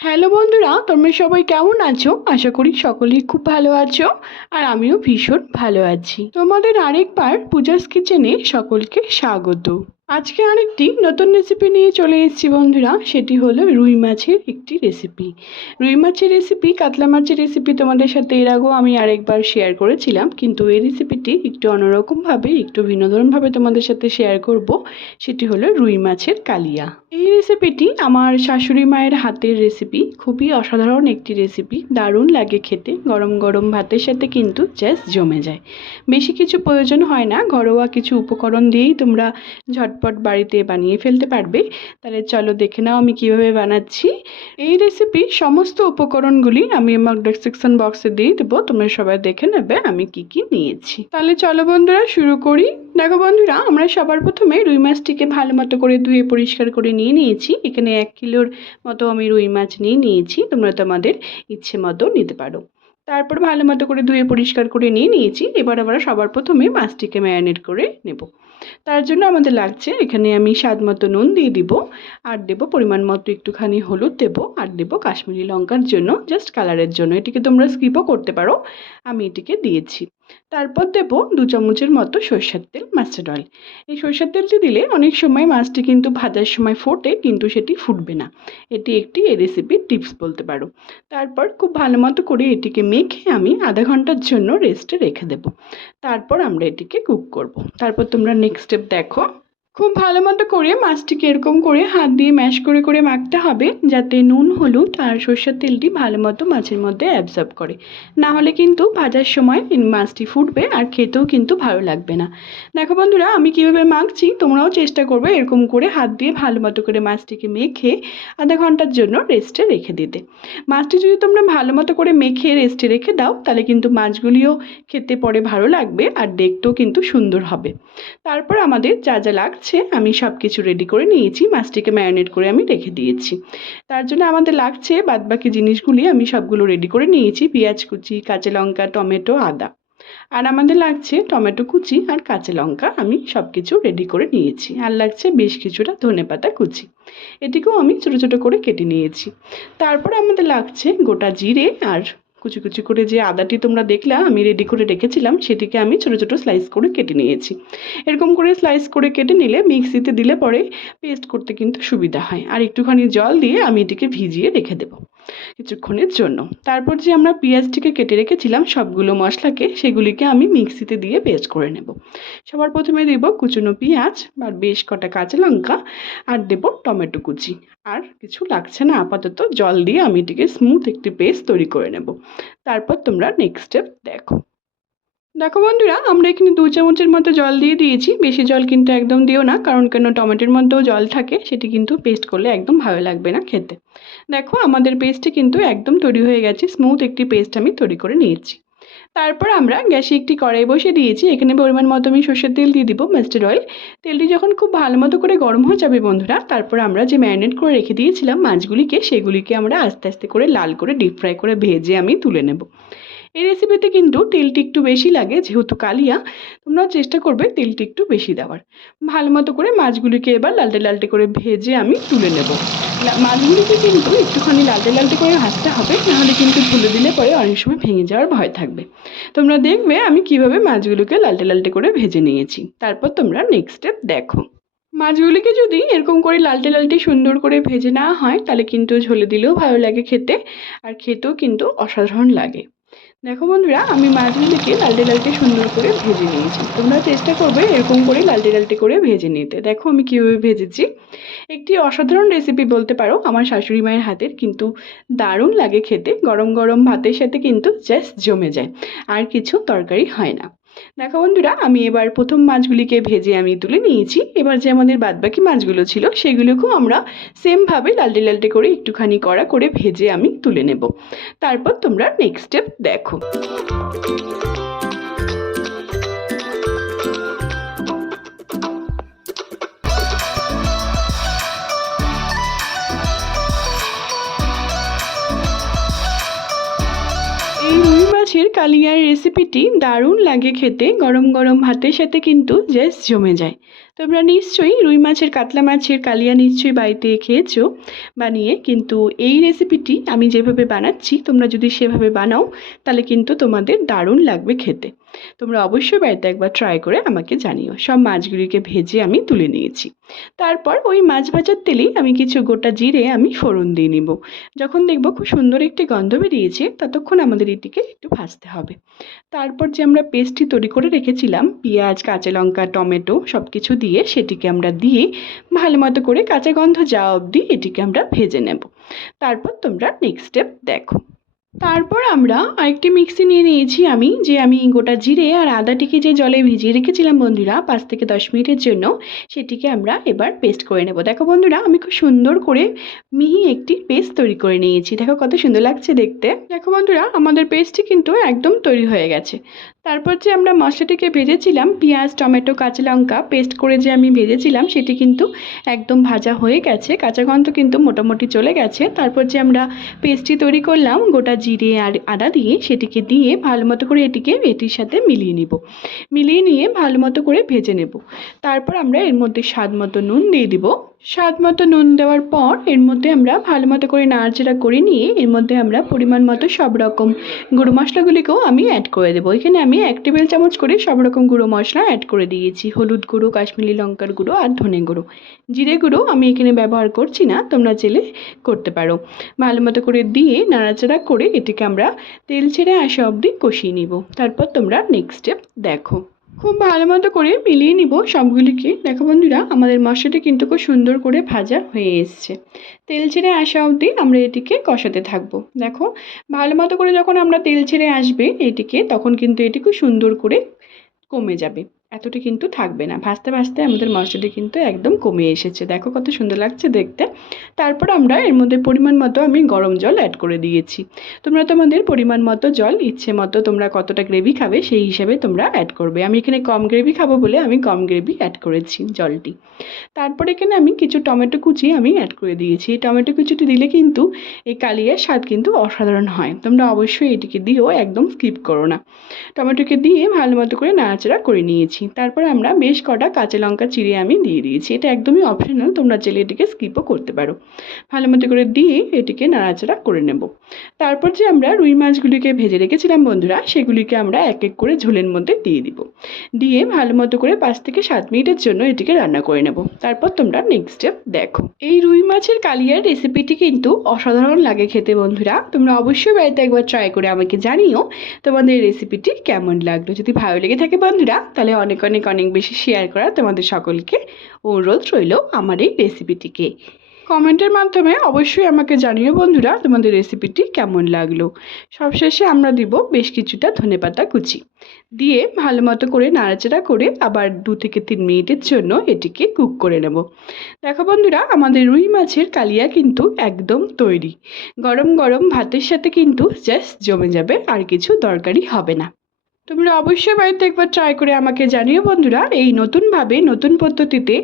Hello বন্ধুরা, তোমরা সবাই কেমন আছো? আশা করি সকলেই খুব ভালো আছো। আর আমিও ভীষণ ভালো আছি। তোমাদের আরেকবার পূজাস কিচেনে সকলকে স্বাগত। আজকে আরেকটি নতুন রেসিপি নিয়ে চলে এসেছি বন্ধুরা। সেটি হলো রুই মাছের একটি রেসিপি। রুই মাছের রেসিপি, কাতলা মাছের রেসিপি তোমাদের সাথে এর আগেও আমি আরেকবার শেয়ার করেছিলাম, কিন্তু এই রেসিপিটি একটু অন্যরকমভাবে, একটু ভিন্নধরনভাবে তোমাদের সাথে শেয়ার করব। সেটি হলো রুই মাছের কালিয়া। এই রেসিপিটি আমার শাশুড়ি মায়ের হাতের রেসিপি। খুবই অসাধারণ একটি রেসিপি, দারুণ লাগে খেতে। গরম গরম ভাতের সাথে কিন্তু জাস্ট জমে যায়। বেশি কিছু প্রয়োজন হয় না, ঘরোয়া কিছু উপকরণ দিয়েই তোমরা ঝটপট বাড়িতে বানিয়ে ফেলতে পারবে। তাহলে চলো দেখে নাও আমি কিভাবে বানাচ্ছি। এই রেসিপির সমস্ত উপকরণগুলি আমি আমার ডেসক্রিপশন বক্সে দিয়ে দেবো, তোমরা সবাই দেখে নেবে আমি কি কি নিয়েছি। তাহলে চলো বন্ধুরা শুরু করি। দেখো বন্ধুরা, আমরা সবার প্রথমে রুই মাছটিকে ভালো মতো করে ধুয়ে পরিষ্কার করে নিয়ে নিয়েছি। এখানে 1 কিলোর মতো আমি রুই মাছ নিয়ে নিয়েছি, তোমরা তোমাদের ইচ্ছে মতো নিতে পারো। তারপর ভালো মতো করে ধুয়ে পরিষ্কার করে নিয়ে নিয়েছি। এবার আমরা সবার প্রথমে মাছটিকে ম্যারিনেট করে নেব। তার জন্য আমাদের লাগছে, এখানে আমি স্বাদ মতো নুন দিয়ে দিব, আর দেবো পরিমাণ মতো একটুখানি হলুদ দেবো, আর দেবো কাশ্মীরি লঙ্কার জন্য, জাস্ট কালারের জন্য। এটিকে তোমরা স্কিপও করতে পারো, আমি এটিকে দিয়েছি। তারপর দেবো 2 চামচের মতো সরষের তেল, মাস্টার্ড অয়েল। এই সরষের তেলটি দিলে অনেক সময় মাছটি কিন্তু ভাজার সময় ফোটে, কিন্তু সেটি ফুটবে না। এটি একটি এই রেসিপির টিপস বলতে পারো। তারপর খুব ভালো মতো করে এটিকে মেখে আমি আধা ঘন্টার জন্য রেস্টে রেখে দেবো। তারপর আমরা এটিকে কুক করব। তারপর তোমরা নেক্সট স্টেপ দেখো। খুব ভালো মতো করে মাছটিকে এরকম করে হাত দিয়ে ম্যাশ করে করে মাখতে হবে, যাতে নুন, হলুদ আর সরষের তেলটি ভালো মতো মাছের মধ্যে অ্যাবজর্ব করে। না হলে কিন্তু ভাজার সময় মাছটি ফুটবে আর খেতেও কিন্তু ভালো লাগবে না। দেখো বন্ধুরা, আমি কীভাবে মাখছি, তোমরাও চেষ্টা করবে এরকম করে হাত দিয়ে ভালো মতো করে মাছটিকে মেখে আধা ঘন্টার জন্য রেস্টে রেখে দিতে। মাছটি যদি তোমরা ভালো মতো করে মেখে রেস্টে রেখে দাও, তাহলে কিন্তু মাছগুলিও খেতে পরে ভালো লাগবে আর দেখতেও কিন্তু সুন্দর হবে। তারপর আমাদের যা যা লাগছে আমি সব কিছু রেডি করে নিয়েছি। মাছটিকে ম্যারিনেট করে আমি রেখে দিয়েছি। তার জন্য আমাদের লাগছে বাদবাকি জিনিসগুলি আমি সবগুলো রেডি করে নিয়েছি। পেঁয়াজ কুচি, কাঁচা লঙ্কা, টমেটো, আদা। আর আমাদের লাগছে টমেটো কুচি আর কাঁচা লঙ্কা, আমি সব কিছু রেডি করে নিয়েছি। আর লাগছে বেশ কিছুটা ধনেপাতা কুচি, এটিকেও আমি ছোটো ছোটো করে কেটে নিয়েছি। তারপরে আমাদের লাগছে গোটা জিরে, আর কুচি কুচি করে যে আদাটি তোমরা দেখলা আমি রেডি করে রেখেছিলাম, সেটিকে আমি ছোটো ছোটো স্লাইস করে কেটে নিয়েছি। এরকম করে স্লাইস করে কেটে নিলে মিক্সিতে দিলে পরে পেস্ট করতে কিন্তু সুবিধা হয়। আর একটুখানি জল দিয়ে আমি এটিকে ভিজিয়ে রেখে দেবো কিছুক্ষণের জন্য। তারপর যে আমরা পেঁয়াজটিকে কেটে রেখেছিলাম সবগুলো মশলাকে, সেগুলিকে আমি মিক্সিতে দিয়ে পেস্ট করে নেব। সবার প্রথমে দেব কুচনো পেঁয়াজ আর বেশ কটা কাঁচা লঙ্কা, আর দেব টমেটো কুচি। আর কিছু লাগছে না, আপাতত জল দিয়ে আমি এটিকে স্মুথ একটি পেস্ট তৈরি করে নেব। তারপর তোমরা নেক্সট স্টেপ দেখো। দেখো বন্ধুরা, আমরা এখানে 2 চামচের মতো জল দিয়ে দিয়েছি। বেশি জল কিন্তু একদম দিও না, কারণ কেন টমেটোর মধ্যেও জল থাকে, সেটি কিন্তু পেস্ট করলে একদম ভালো লাগবে না খেতে। দেখো আমাদের পেস্টটি কিন্তু একদম তৈরি হয়ে গেছে, স্মুথ একটি পেস্ট আমি তৈরি করে নিয়েছি। তারপর আমরা গ্যাসে একটি কড়াই বসিয়ে দিয়েছি। এখানে পরিমাণ মতো আমি সরষের তেল দিয়ে দিব, মাস্টার্ড অয়েল। তেলটি যখন খুব ভালো মতো করে গরম হয়ে যাবে বন্ধুরা, তারপর আমরা যে ম্যারিনেট করে রেখে দিয়েছিলাম মাছগুলিকে, সেগুলিকে আমরা আস্তে আস্তে করে লাল করে ডিপ ফ্রাই করে ভেজে আমি তুলে নেব। এই রেসিপিতে কিন্তু তেলটি একটু বেশি লাগে, যেহেতু কালিয়া, তোমরাও চেষ্টা করবে তেলটি একটু বেশি দেওয়ার। ভালো মতো করে মাছগুলিকে এবার লালটে লালটে করে ভেজে আমি তুলে নেব। মাছগুলিকে কিন্তু একটুখানি লালটে লালটে করে ভাজতে হবে, নাহলে কিন্তু তুলে দিলে পরে অনেক সময় ভেঙে যাওয়ার ভয় থাকবে। তোমরা দেখবে আমি কিভাবে মাছগুলোকে লালটে লালটে করে ভেজে নিয়েছি। তারপর তোমরা নেক্সট স্টেপ দেখো। মাছগুলিকে যদি এরকম করে লালটে লালটে সুন্দর করে ভেজে নেওয়া হয়, তাহলে কিন্তু ঝোলে দিলেও ভালো লাগে খেতে, আর খেতেও কিন্তু অসাধারণ লাগে। দেখো বন্ধুরা, আমি মাছগুলিকে লালটে লালটে সুন্দর করে ভেজে নিয়েছি। তোমরা চেষ্টা করবে এরকম করে লালটে লালটে করে ভেজে নিতে। দেখো আমি কীভাবে ভেজেছি। একটি অসাধারণ রেসিপি বলতে পারো আমার শাশুড়ি মায়ের হাতের, কিন্তু দারুণ লাগে খেতে। গরম গরম ভাতের সাথে কিন্তু জাস্ট জমে যায়, আর কিছু তরকারি হয় না। দেখো বন্ধুরা, আমি এবার প্রথম মাছগুলিকে ভেজে আমি তুলে নিয়েছি। এবার যে আমাদের বাদবাকি মাছগুলো ছিল, সেগুলোকেও আমরা সেমভাবে লালটে লালটে করে একটুখানি কড়া করে ভেজে আমি তুলে নেব। তারপর তোমরা নেক্সট স্টেপ দেখো। এই রুই মাছের কালিয়ার রেসিপিটি দারুণ লাগে খেতে, গরম গরম ভাতের সাথে কিন্তু জাস্ট জমে যায়। তোমরা নিশ্চয়ই রুই মাছের কাতলা মাছের কালিয়া নিশ্চয়ই বাড়িতে খেয়েছো বানিয়ে, কিন্তু এই রেসিপিটি আমি যেভাবে বানাচ্ছি তোমরা যদি সেভাবে বানাও তাহলে কিন্তু তোমাদের দারুণ লাগবে খেতে। তোমরা অবশ্যই বাড়িতে একবার ট্রাই করে আমাকে জানিও। সব মাছগুলিকে ভেজে আমি তুলে নিয়েছি। তারপর ওই মাছ ভাজার তেলেই আমি কিছু গোটা জিরে আমি ফোড়ন দিয়ে নিব। যখন দেখব খুব সুন্দর একটি গন্ধ বেরিয়েছে ততক্ষণ আমাদের এটিকে একটু ভাজতে হবে। তারপর যে আমরা পেস্টটি তৈরি করে রেখেছিলাম পেঁয়াজ, কাঁচা লঙ্কা, টমেটো সব কিছু দিয়ে সেটিকে আমরা দিয়ে ভালো মতো করে কাঁচা গন্ধ যাওয়া অবধি এটিকে আমরা ভেজে নেব। তারপর তোমরা নেক্সট স্টেপ দেখো। তারপর আমরা আরেকটি মিক্সি নিয়ে নিয়েছি আমি গোটা জিরে আর আদাটিকে যে জলে ভিজিয়ে রেখেছিলাম বন্ধুরা 5 থেকে 10 মিনিটের জন্য, সেটিকে আমরা এবার পেস্ট করে নেব। দেখো বন্ধুরা আমি খুব সুন্দর করে মিহি একটি পেস্ট তৈরি করে নিয়েছি। দেখো কত সুন্দর লাগছে দেখতে। দেখো বন্ধুরা আমাদের পেস্টটি কিন্তু একদম তৈরি হয়ে গেছে। তারপর যে আমরা মশলাটিকে ভেজেছিলাম পেঁয়াজ, টমেটো, কাঁচা লঙ্কা পেস্ট করে যে আমি ভেজেছিলাম সেটি কিন্তু একদম ভাজা হয়ে গেছে, কাঁচা গন্ধ কিন্তু মোটামুটি চলে গেছে। তারপর যে আমরা পেস্টটি তৈরি করলাম গোটা জিরে আর আদা দিয়ে সেটিকে দিয়ে ভালো মতো করে এটির সাথে মিলিয়ে নিব। মিলিয়ে নিয়ে ভালো মতো করে ভেজে নেব। তারপর আমরা এর মধ্যে স্বাদ মতো নুন দিয়ে দিব। স্বাদ মতো নুন দেওয়ার পর এর মধ্যে আমরা ভালো মতো করে নাড়াচাড়া করে নিয়ে এর মধ্যে আমরা পরিমাণ মতো সব রকম গুঁড়ো মশলাগুলিকেও আমি অ্যাড করে দেবো। এখানে আমি 1 টেবিল চামচ করে সব রকম গুঁড়ো মশলা অ্যাড করে দিয়েছি। হলুদ গুঁড়ো, কাশ্মীরি লঙ্কার গুঁড়ো আর ধনে গুঁড়ো। জিরে গুঁড়ো আমি এখানে ব্যবহার করছি না, তোমরা চাইলে করতে পারো। ভালো মতো করে দিয়ে নাড়াচাড়া করে এটিকে আমরা তেল ছেড়ে আসা অবধি কষিয়ে নিব। তারপর তোমরা নেক্সট স্টেপ দেখো। খুব ভালো মতো করে মিলিয়ে নিব সবগুলিকে। দেখো বন্ধুরা আমাদের মশলাটি কিন্তু খুব সুন্দর করে ভাজা হয়ে এসছে। তেল ছেড়ে আসা অবধি আমরা এটিকে কষাতে থাকবো। দেখো ভালো মতো করে যখন আমরা তেল ছেড়ে আসবে এটিকে, তখন কিন্তু এটি খুব সুন্দর করে কমে যাবে, এতটা কিন্তু থাকবে না। ভাজতে ভাজতে আমাদের মশলাটি কিন্তু একদম কমে এসেছে। দেখো কত সুন্দর লাগছে দেখতে। তারপর আমরা এর মধ্যে পরিমাণ মতো আমি গরম জল অ্যাড করে দিয়েছি। তোমরা তোমাদের পরিমাণ মতো জল ইচ্ছে মতো তোমরা কতটা গ্রেভি খাবে সেই হিসাবে তোমরা অ্যাড করবে। আমি এখানে কম গ্রেভি খাবো বলে আমি কম গ্রেভি অ্যাড করেছি জলটি। তারপর এখানে আমি কিছু টমেটো কুচি আমি অ্যাড করে দিয়েছি। এই টমেটো কুচিটি দিলে কিন্তু এই কালিয়ার স্বাদ কিন্তু অসাধারণ হয়। তোমরা অবশ্যই এটিকে দিয়েও একদম স্কিপ করো না। টমেটোকে দিয়ে ভালো মতো করে নাড়াচাড়া করে নিয়েছি। তারপর আমরা বেশ কটা কাঁচা লঙ্কা চিড়ে আমি দিয়ে দিয়েছি। এটা একদমই অপশনাল, তোমরা চাইলে এটিকে স্কিপও করতে পারো। ভালো মতো করে দিয়ে এটিকে নাড়াচাড়া করে নেব। তারপর যে আমরা রুই মাছগুলিকে ভেজে রেখেছিলাম বন্ধুরা সেগুলিকে আমরা এক এক করে ঝোলের মধ্যে দিয়ে দিব। দিয়ে ভালো মতো করে 5 থেকে 7 মিনিটের জন্য এটিকে রান্না করে নেব। তারপর তোমরা নেক্সট স্টেপ দেখো। এই রুই মাছের কালিয়ার রেসিপিটি কিন্তু অসাধারণ লাগে খেতে বন্ধুরা। তোমরা অবশ্যই বাড়িতে একবার ট্রাই করে আমাকে জানিও তোমাদের রেসিপিটি কেমন লাগলো। যদি ভালো লেগে থাকে বন্ধুরা তাহলে অনেক অনেক অনেক বেশি শেয়ার করা তোমাদের সকলকে অনুরোধ রইল আমার এই রেসিপিটিকে। কমেন্টের মাধ্যমে অবশ্যই আমাকে জানিও বন্ধুরা তোমাদের রেসিপিটি কেমন লাগলো। সবশেষে আমরা দিব বেশ কিছুটা ধনেপাতা কুচি দিয়ে ভালো মতো করে নাড়াচাড়া করে আবার 2 থেকে 3 মিনিটের জন্য এটিকে কুক করে নেব। দেখো বন্ধুরা আমাদের রুই মাছের কালিয়া কিন্তু একদম তৈরি। গরম গরম ভাতের সাথে কিন্তু জাস্ট জমে যাবে, আর কিছু দরকারই হবে না। তোমরা অবশ্যই বাড়িতে একবার ট্রাই করে আমাকে জানিও বন্ধুরা এই নতুনভাবে নতুন পদ্ধতিতে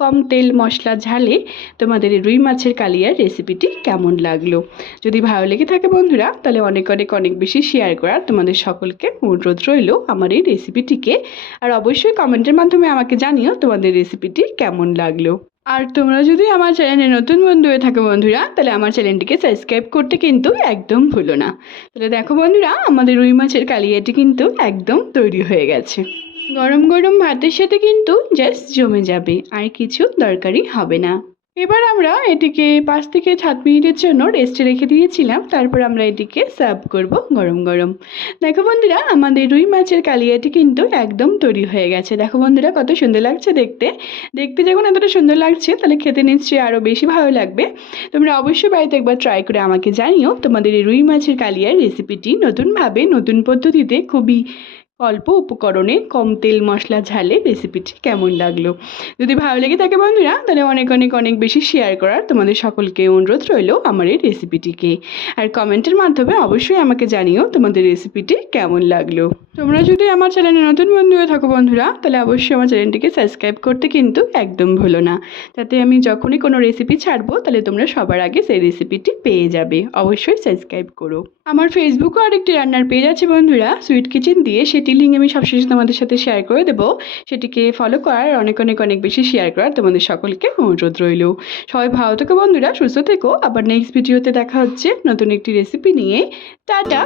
কম তেল মশলা ঝালে তোমাদের এই রুই মাছের কালিয়ার রেসিপিটি কেমন লাগলো। যদি ভালো লেগে থাকে বন্ধুরা তাহলে অনেক অনেক অনেক বেশি শেয়ার করার তোমাদের সকলকে অনুরোধ রইল আমার এই রেসিপিটিকে। আর অবশ্যই কমেন্টের মাধ্যমে আমাকে জানিও তোমাদের রেসিপিটি কেমন লাগলো। আর তোমরা যদি আমার চ্যানেলে নতুন বন্ধু হয়ে থাকো বন্ধুরা তাহলে আমার চ্যানেলটিকে সাবস্ক্রাইব করতে কিন্তু একদম ভুলো না। তাহলে দেখো বন্ধুরা আমাদের রুই মাছের কালিয়াটি কিন্তু একদম তৈরি হয়ে গেছে। গরম গরম ভাতের সাথে কিন্তু জাস্ট জমে যাবে, আর কিছু দরকারই হবে না। এবার আমরা এটিকে 5 থেকে 7 মিনিটের জন্য রেস্টে রেখে দিয়েছিলাম। তারপর আমরা এটিকে সার্ভ করব গরম গরম। দেখো বন্ধুরা আমাদের রুই মাছের কালিয়াটি কিন্তু একদম তৈরি হয়ে গেছে। দেখো বন্ধুরা কত সুন্দর লাগছে দেখতে। দেখতে যখন এতটা সুন্দর লাগছে তাহলে খেতে নিশ্চয়ই আরও বেশি ভালো লাগবে। তোমরা অবশ্যই বাড়িতে একবার ট্রাই করে আমাকে জানিও তোমাদের এই রুই মাছের কালিয়ার রেসিপিটি নতুনভাবে নতুন পদ্ধতিতে খুবই অল্প উপকরণে কম তেল মশলা ঝালে রেসিপিটি কেমন লাগলো। যদি ভালো লেগে থাকে বন্ধুরা তাহলে অনেক অনেক অনেক বেশি শেয়ার করার তোমাদের সকলকে অনুরোধ রইল আমার এই রেসিপিটিকে। আর কমেন্টের মাধ্যমে অবশ্যই আমাকে জানিও তোমাদের রেসিপিটি কেমন লাগলো। তোমরা যদি আমার চ্যানেলে নতুন বন্ধু হয়ে থাকো বন্ধুরা, তাহলে অবশ্যই আমার চ্যানেলটিকে সাবস্ক্রাইব করতে কিন্তু একদম ভুলো না, যাতে আমি যখনই কোনো রেসিপি ছাড়বো তাহলে তোমরা সবার আগে সেই রেসিপিটি পেয়ে যাবে। অবশ্যই সাবস্ক্রাইব করো। আমার ফেসবুকও আরেকটি রান্নার পেজ আছে বন্ধুরা, সুইট কিচেন দিয়ে, সেটি লিঙ্ক আমি সবশেষে তোমাদের সাথে শেয়ার করে দেবো। সেটিকে ফলো করার অনেক অনেক অনেক বেশি শেয়ার করার তোমাদের সকলকে অনুরোধ রইল। সবাই ভালো থেকো বন্ধুরা, সুস্থ থেকো। আবার নেক্সট ভিডিওতে দেখা হচ্ছে নতুন একটি রেসিপি নিয়ে। টাটা।